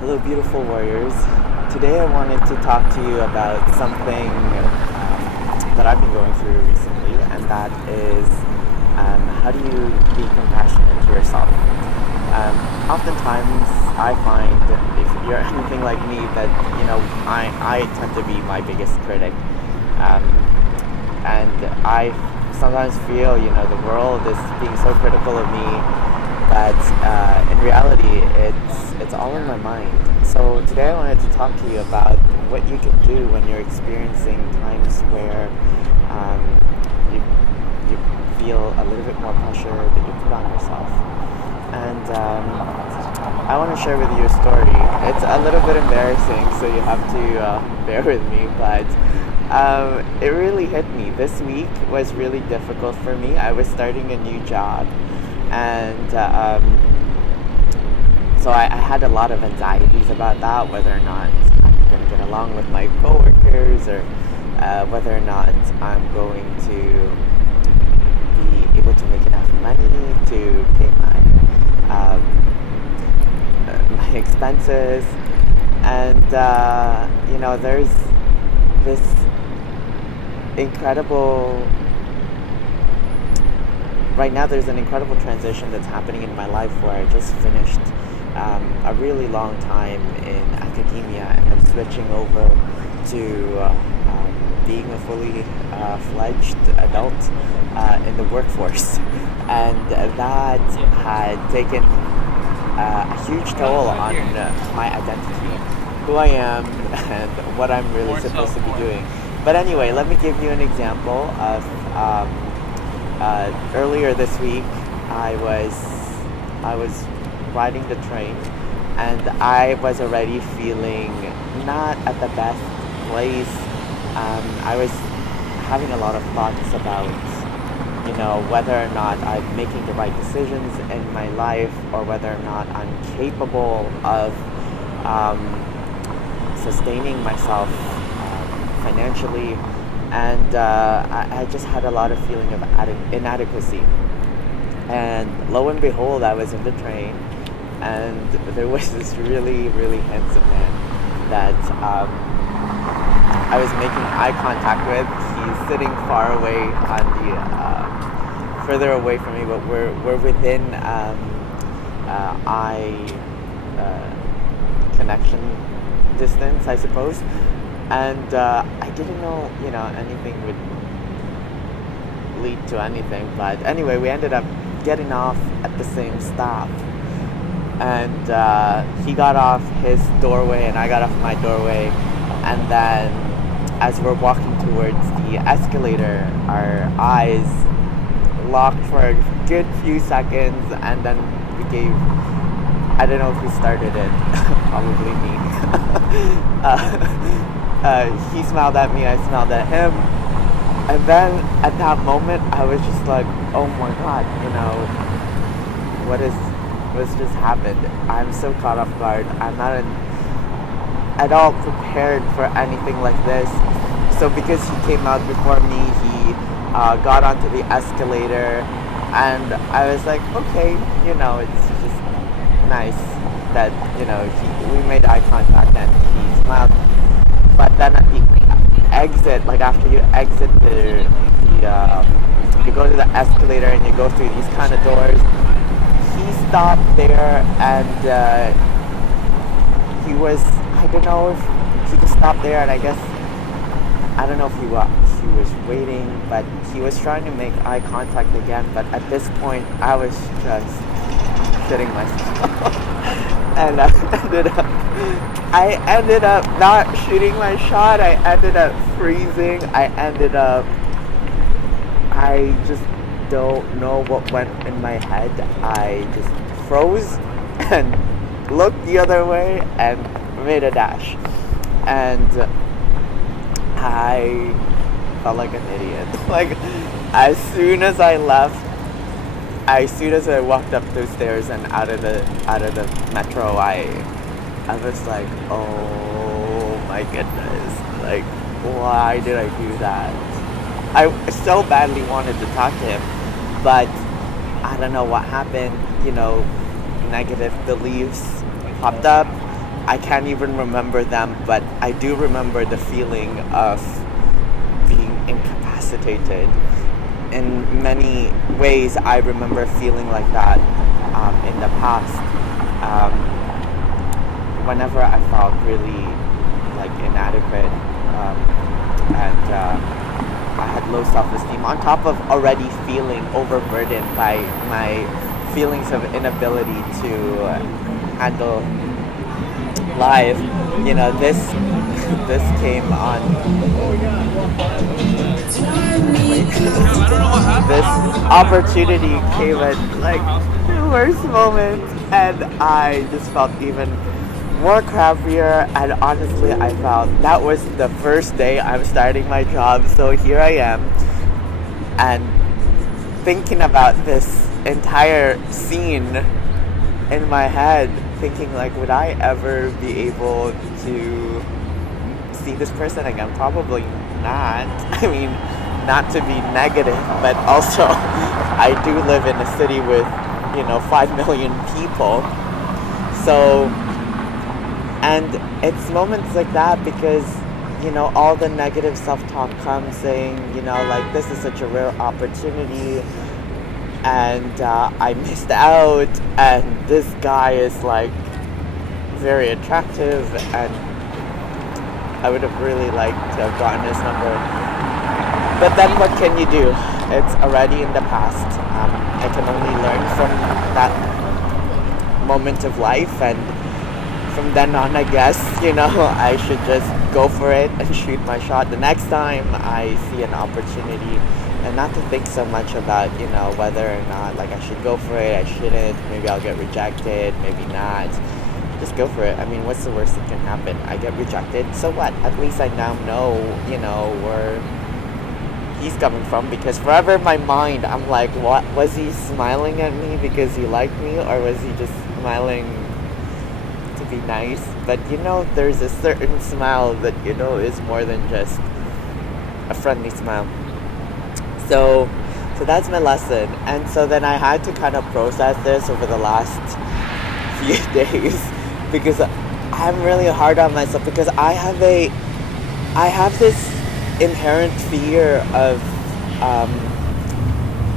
Hello, beautiful warriors. Today I wanted to talk to you about something that I've been going through recently, and that is how do you be compassionate to yourself? Oftentimes, I find if you're anything like me, that I tend to be my biggest critic, um, and I sometimes feel the world is being so critical of me but in reality, it's all in my mind. So today I wanted to talk to you about what you can do when you're experiencing times where um, you you feel a little bit more pressure that you put on yourself. And I want to share with you a story. It's a little bit embarrassing, so you have to bear with me. But it really hit me. This week was really difficult for me. I was starting a new job and so I had a lot of anxieties about that, whether or not I'm going to get along with my coworkers, or whether or not I'm going to be able to make enough money to pay my expenses. And there's this incredible right now there's an incredible transition that's happening in my life, where I just finished a really long time in academia, and I'm switching over to being a fully fledged adult in the workforce. And that had taken a huge toll on my identity, who I am, and what I'm really supposed to be doing. But anyway, let me give you an example of earlier this week. I was riding the train, and I was already feeling not at the best place. I was having a lot of thoughts about whether or not I'm making the right decisions in my life, or whether or not I'm capable of sustaining myself financially. And I just had a lot of feeling of inadequacy. And lo and behold, I was in the train, and there was this really, really handsome man that I was making eye contact with. He's sitting far away on the further away from me, but we're within eye connection distance, I suppose. And I didn't know, anything would lead to anything. But anyway, we ended up getting off at the same stop. And he got off his doorway, and I got off my doorway. And then, as we're walking towards the escalator, our eyes locked for a good few seconds. And then we gave, I don't know if we started it, probably me. He smiled at me, I smiled at him. And then at that moment, I was just like, oh my God, what's just happened? I'm so caught off guard. I'm not at all prepared for anything like this. So because he came out before me, he got onto the escalator, and I was like, okay, it's just nice that, we made eye contact and he smiled. But then at the exit, like after you exit you go to the escalator and you go through these kind of doors, he stopped there, and I don't know if he just stopped there, and I guess, I don't know if he was waiting, but he was trying to make eye contact again. But at this point, I was just shitting myself. And I ended up not shooting my shot. I ended up freezing. I just don't know what went in my head. I just froze and looked the other way and made a dash. And I felt like an idiot. Like, as soon as I walked up those stairs and out of the metro, I was like, oh my goodness, like, why did I do that? I so badly wanted to talk to him, but I don't know what happened. Negative beliefs popped up, I can't even remember them, but I do remember the feeling of being incapacitated. In many ways, I remember feeling like that in the past. Whenever I felt really like inadequate, and I had low self-esteem, on top of already feeling overburdened by my feelings of inability to handle life. This this came on. This opportunity came at like the worst moment, and I just felt even more crappier. And honestly, I felt that was the first day I'm starting my job, so here I am, and thinking about this entire scene in my head, thinking like, would I ever be able to see this person again? Probably not. I mean, not to be negative, but also I do live in a city with 5 million people. So, and it's moments like that because all the negative self-talk comes saying like, this is such a rare opportunity, and I missed out, and this guy is like very attractive, and I would have really liked to have gotten his number. But then what can you do? It's already in the past. I can only learn from that moment of life, and from then on, I guess, I should just go for it and shoot my shot the next time I see an opportunity, and not to think so much about, whether or not, like, I should go for it, I shouldn't, maybe I'll get rejected, maybe not. Just go for it. I mean, what's the worst that can happen? I get rejected, so what? At least I now know, where he's coming from, because forever in my mind, I'm like, what? Was he smiling at me because he liked me, or was he just smiling to be nice? But there's a certain smile that is more than just a friendly smile. So that's my lesson. And so then I had to kind of process this over the last few days, because I'm really hard on myself, because I have this inherent fear of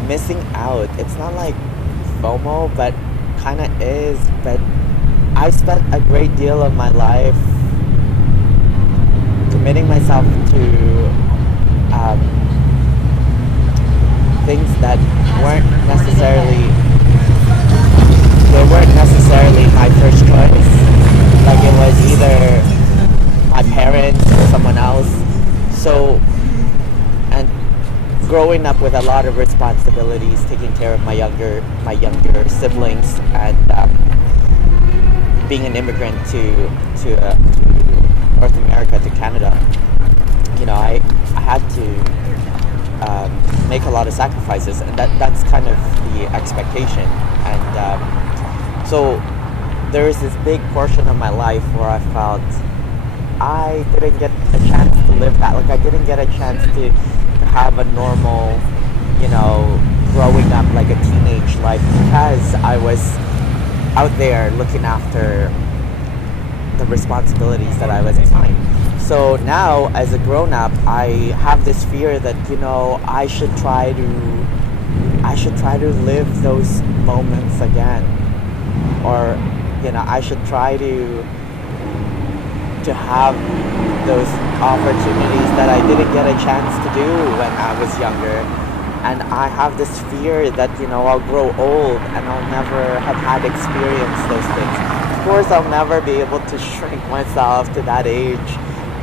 missing out. It's not like FOMO, but kind of is. But I spent a great deal of my life committing myself to things that weren't necessarily my first choice. Like, it was either my parents or someone else. So, and growing up with a lot of responsibilities, taking care of my younger siblings, and being an immigrant to North America, to Canada, I had to make a lot of sacrifices, and that's kind of the expectation. And so there was this big portion of my life where I felt I didn't get a chance to live that. Like, I didn't get a chance to have a normal, growing up, like a teenage life, because I was out there looking after the responsibilities that I was assigned. So now, as a grown-up, I have this fear that, I should try to live those moments again. Or, I should try to have those opportunities that I didn't get a chance to do when I was younger. And I have this fear that, I'll grow old and I'll never have had experience those things. Of course, I'll never be able to shrink myself to that age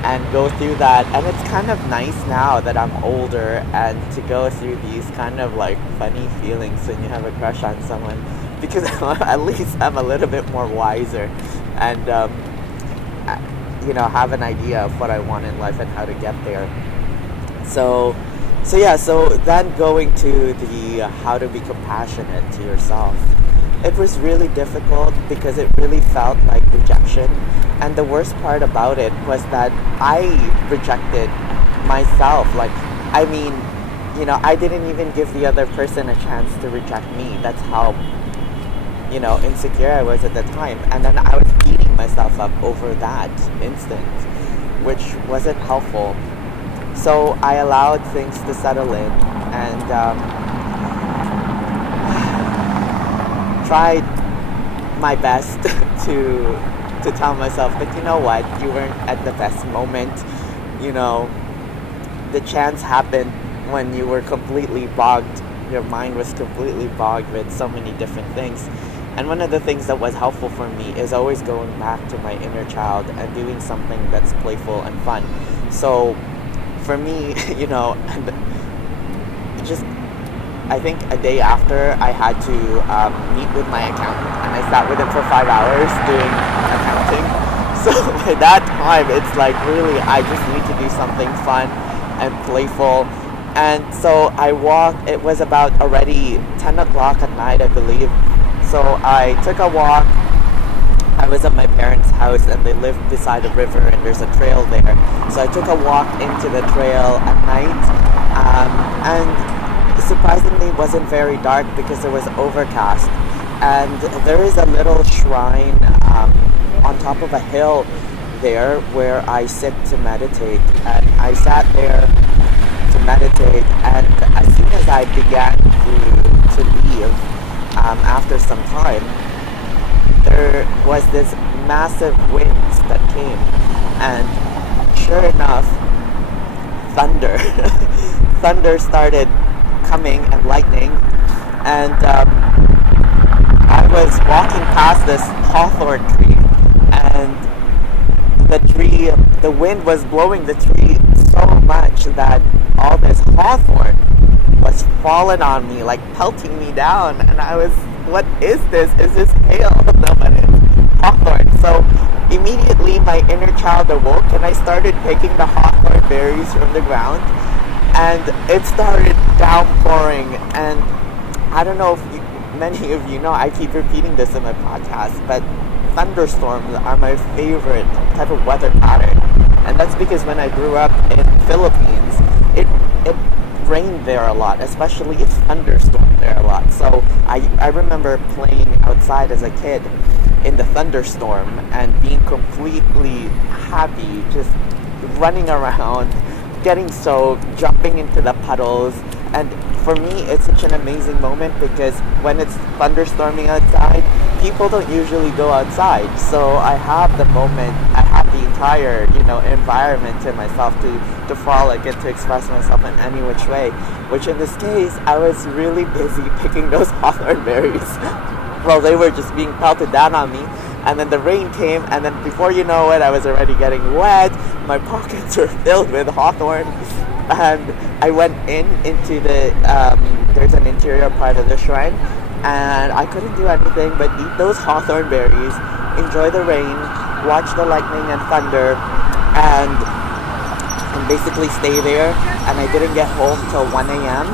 and go through that. And it's kind of nice now that I'm older, and to go through these kind of like funny feelings when you have a crush on someone, because at least I'm a little bit more wiser, and have an idea of what I want in life and how to get there. So then going to the how to be compassionate to yourself, it was really difficult because it really felt like rejection. And the worst part about it was that I rejected myself. Like, I mean, I didn't even give the other person a chance to reject me. That's how, insecure I was at the time. And then I was beating myself up over that instant, which wasn't helpful. So I allowed things to settle in and tried my best to tell myself that, you know what, you weren't at the best moment. The chance happened when you were completely bogged. Your mind was completely bogged with so many different things. And one of the things that was helpful for me is always going back to my inner child and doing something that's playful and fun. So for me, just I think a day after, I had to meet with my accountant, and I sat with him for 5 hours doing accounting. So by that time, it's like, really, I just need to do something fun and playful. And so I walked. It was about already 10 o'clock at night, I believe. So I took a walk. I was at my parents' house, and they lived beside a river, and there's a trail there. So I took a walk into the trail at night, and surprisingly it wasn't very dark because it was overcast. And there is a little shrine on top of a hill there where I sit to meditate. And I sat there to meditate, and as soon as I began to leave, after some time, there was this massive winds that came, and sure enough, thunder thunder started coming, and lightning. And I was walking past this hawthorn tree, and the wind was blowing the tree so much that all this hawthorn was falling on me, like pelting me down. And I was, what is this? Is this hail? No, but it's hawthorn. So immediately my inner child awoke, and I started picking the hawthorn berries from the ground, and it started downpouring. And I don't know if many of you know, I keep repeating this in my podcast, but thunderstorms are my favorite type of weather pattern. And that's because when I grew up in Philippines, it rained there a lot, especially it thunderstormed there a lot. So I remember playing outside as a kid in the thunderstorm and being completely happy, just running around, getting soaked, jumping into the puddles. And for me, it's such an amazing moment because when it's thunderstorming outside, people don't usually go outside. So I have the moment, I have the entire, environment to myself to frolic and to express myself in any which way. Which in this case, I was really busy picking those hawthorn berries while they were just being pelted down on me. And then the rain came, and then before you know it, I was already getting wet. My pockets were filled with hawthorn. And I went into the, there's an interior part of the shrine, and I couldn't do anything but eat those hawthorn berries, enjoy the rain, watch the lightning and thunder, and basically stay there. And I didn't get home till 1 a.m.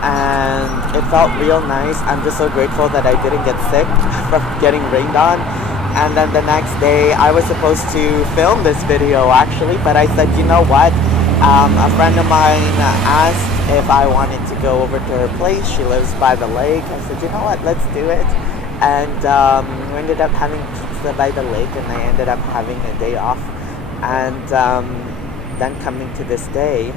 and it felt real nice. I'm just so grateful that I didn't get sick from getting rained on. And then the next day, I was supposed to film this video actually, but I said, you know what? A friend of mine asked if I wanted to go over to her place. She lives by the lake. I said, you know what, let's do it. And we ended up having pizza by the lake, and I ended up having a day off. And then coming to this day,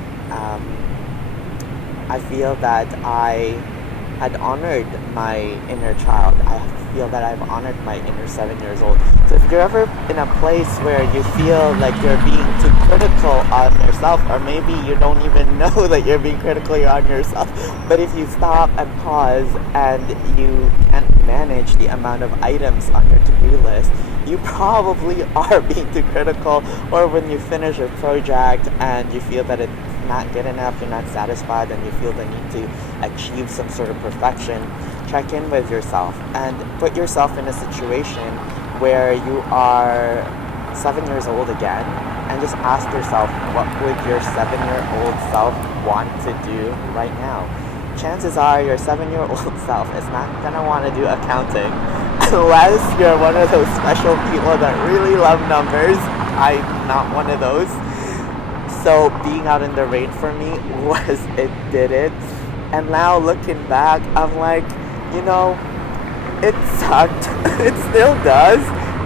I feel that I had honored my inner child. I feel that I've honored my inner 7 years old. So if you're ever in a place where you feel like you're being too critical on yourself, or maybe you don't even know that you're being critical on yourself, but if you stop and pause and you can't manage the amount of items on your to-do list, you probably are being too critical. Or when you finish a project and you feel that it's not good enough, you're not satisfied, and you feel the need to achieve some sort of perfection, check in with yourself and put yourself in a situation where you are 7 years old again, and just ask yourself, what would your 7-year-old self want to do right now? Chances are your 7-year-old self is not gonna want to do accounting unless you're one of those special people that really love numbers. I'm not one of those. So being out in the rain for me it did it. And now looking back, I'm like, it sucked. It still does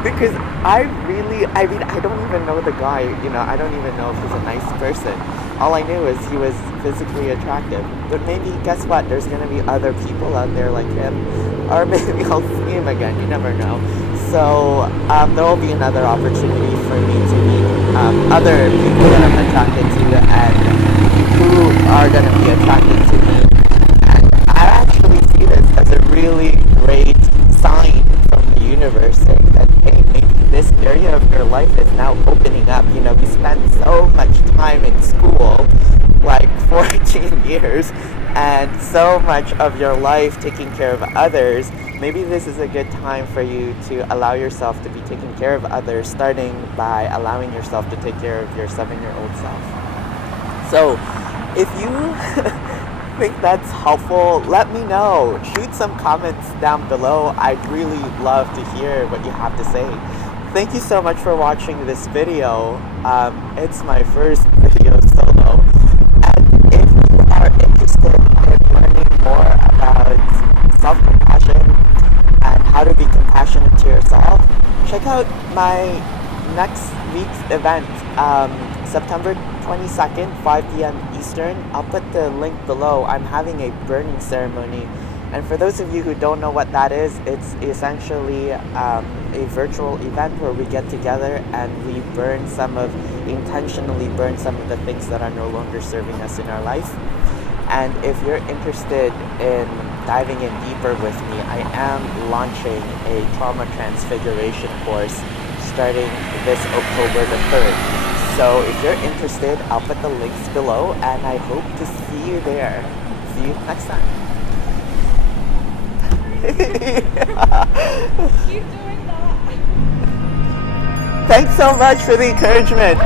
because I don't even know the guy. I don't even know if he's a nice person. All I knew is he was physically attractive. But maybe, guess what? There's gonna be other people out there like him, or maybe I'll see him again. You never know. So there will be another opportunity for me to meet other people that I'm attracted to and who are gonna be attracted to me. I actually see this as a really great sign from the universe saying that, hey, maybe this area of your life is now opening up. You spent so much time in school, like 14 years, and so much of your life taking care of others. Maybe this is a good time for you to allow yourself to be taking care of others, starting by allowing yourself to take care of your 7-year-old self. So, if you think that's helpful, let me know. Shoot some comments down below. I'd really love to hear what you have to say. Thank you so much for watching this video. It's my first video solo. And if you are interested in learning more about self-compassion and how to be compassionate to yourself, check out my next week's event, September 22nd, 5 p.m. Eastern. I'll put the link below. I'm having a burning ceremony. And for those of you who don't know what that is, it's essentially a virtual event where we get together and we intentionally burn some of the things that are no longer serving us in our life. And if you're interested in diving in deeper with me, I am launching a trauma transfiguration course starting this October the 3rd. So if you're interested, I'll put the links below and I hope to see you there. See you next time. Keep doing that. Thanks so much for the encouragement.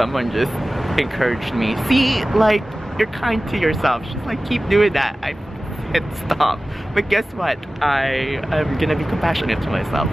someone just encouraged me. See, like, you're kind to yourself. She's like, keep doing that. I hit stop. But guess what? I am gonna be compassionate to myself.